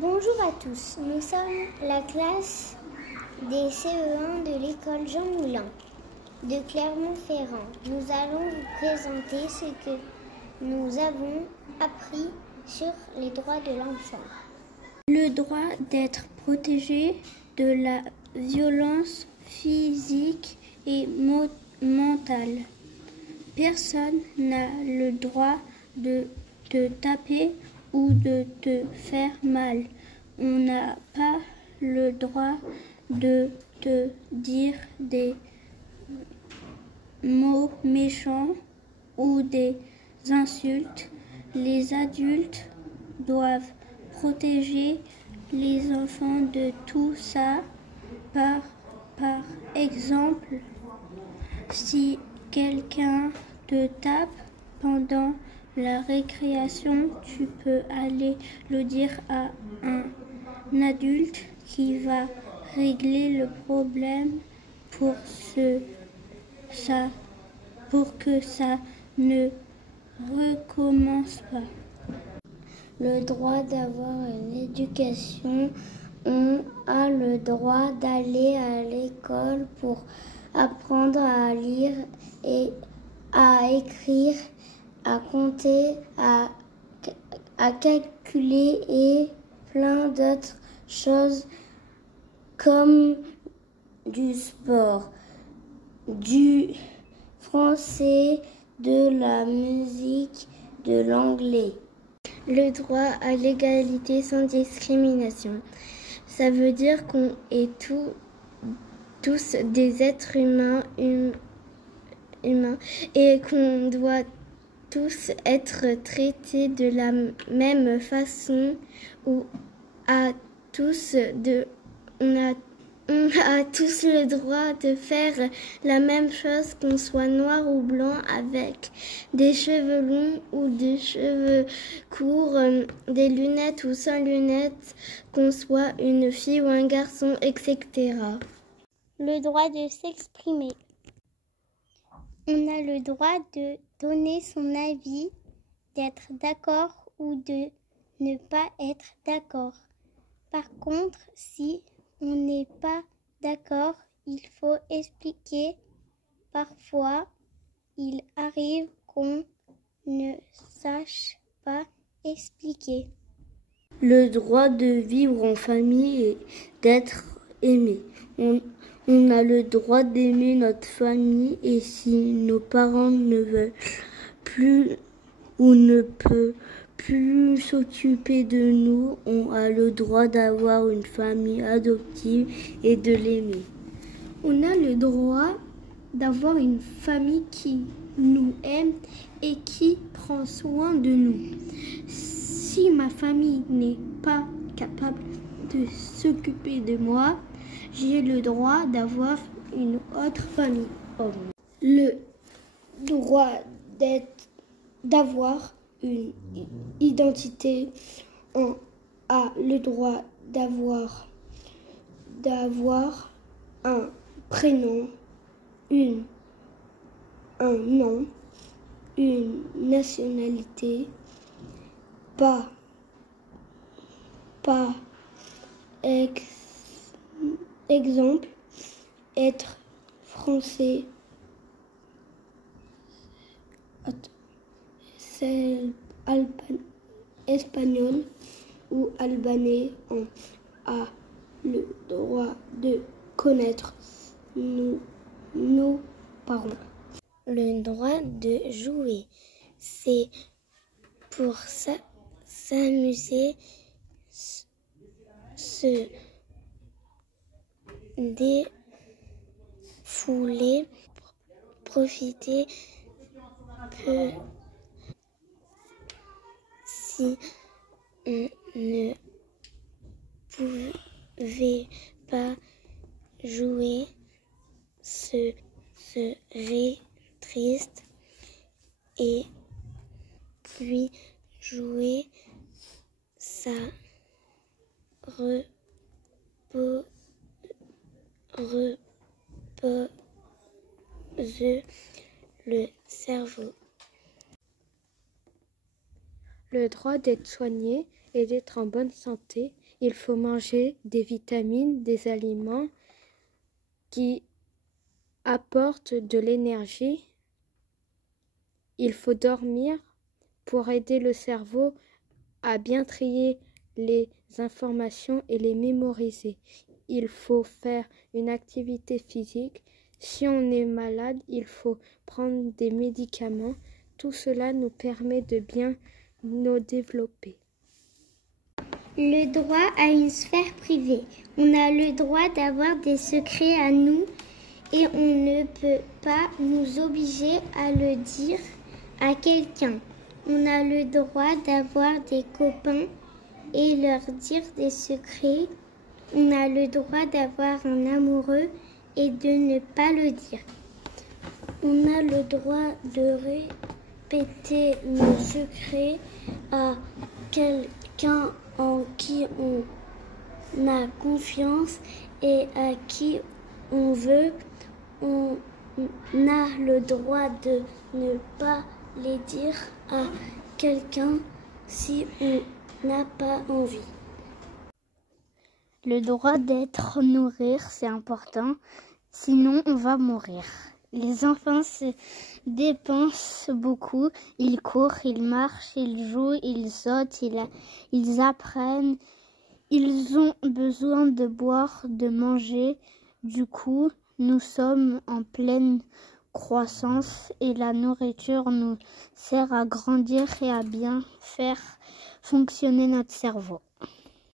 Bonjour à tous, nous sommes la classe des CE1 de l'école Jean Moulin de Clermont-Ferrand. Nous allons vous présenter ce que nous avons appris sur les droits de l'enfant. Le droit d'être protégé de la violence physique et mentale. Personne n'a le droit de te taper ou de te faire mal. On n'a pas le droit de te dire des mots méchants ou des insultes. Les adultes doivent protéger les enfants de tout ça. Par exemple, si quelqu'un te tape pendant la récréation, tu peux aller le dire à un adulte qui va régler le problème pour que ça ne recommence pas. Le droit d'avoir une éducation, on a le droit d'aller à l'école pour apprendre à lire et à écrire, à compter, à calculer et plein d'autres choses comme du sport, du français, de la musique, de l'anglais. Le droit à l'égalité sans discrimination. Ça veut dire qu'on est tous des êtres humains et qu'on doit tous être traités de la même façon ou on a tous le droit de faire la même chose, qu'on soit noir ou blanc, avec des cheveux longs ou des cheveux courts, des lunettes ou sans lunettes, qu'on soit une fille ou un garçon, etc. Le droit de s'exprimer. On a le droit de donner son avis, d'être d'accord ou de ne pas être d'accord. Par contre, si on n'est pas d'accord, il faut expliquer. Parfois, il arrive qu'on ne sache pas expliquer. Le droit de vivre en famille et d'être aimé. On a le droit d'aimer notre famille et si nos parents ne veulent plus ou ne peuvent plus s'occuper de nous, on a le droit d'avoir une famille adoptive et de l'aimer. On a le droit d'avoir une famille qui nous aime et qui prend soin de nous. Si ma famille n'est pas capable de s'occuper de moi, j'ai le droit d'avoir une autre famille. Le droit d'avoir une identité, on a le droit d'avoir un prénom, un nom, une nationalité, par exemple, être français, espagnol ou albanais. On a le droit de connaître nos parents. Le droit de jouer, c'est pour s'amuser, se défouler, profiter. Si on ne pouvait pas jouer, ce serait triste. Et puis jouer, ça repose le cerveau. Le droit d'être soigné et d'être en bonne santé il faut manger des vitamines, des aliments qui apportent de l'énergie. Il faut dormir pour aider le cerveau à bien trier les informations et les mémoriser. Il faut faire une activité physique. Si on est malade, il faut prendre des médicaments. Tout cela nous permet de bien nous développer. Le droit à une sphère privée. On a le droit d'avoir des secrets à nous et on ne peut pas nous obliger à le dire à quelqu'un. On a le droit d'avoir des copains et leur dire des secrets. On a le droit d'avoir un amoureux et de ne pas le dire. On a le droit de répéter nos secrets à quelqu'un en qui on a confiance et à qui on veut. On a le droit de ne pas les dire à quelqu'un si on n'a pas envie. Le droit d'être nourri, c'est important, sinon on va mourir. Les enfants se dépensent beaucoup, ils courent, ils marchent, ils jouent, ils sautent, ils apprennent. Ils ont besoin de boire, de manger. Du coup, nous sommes en pleine croissance et la nourriture nous sert à grandir et à bien faire fonctionner notre cerveau.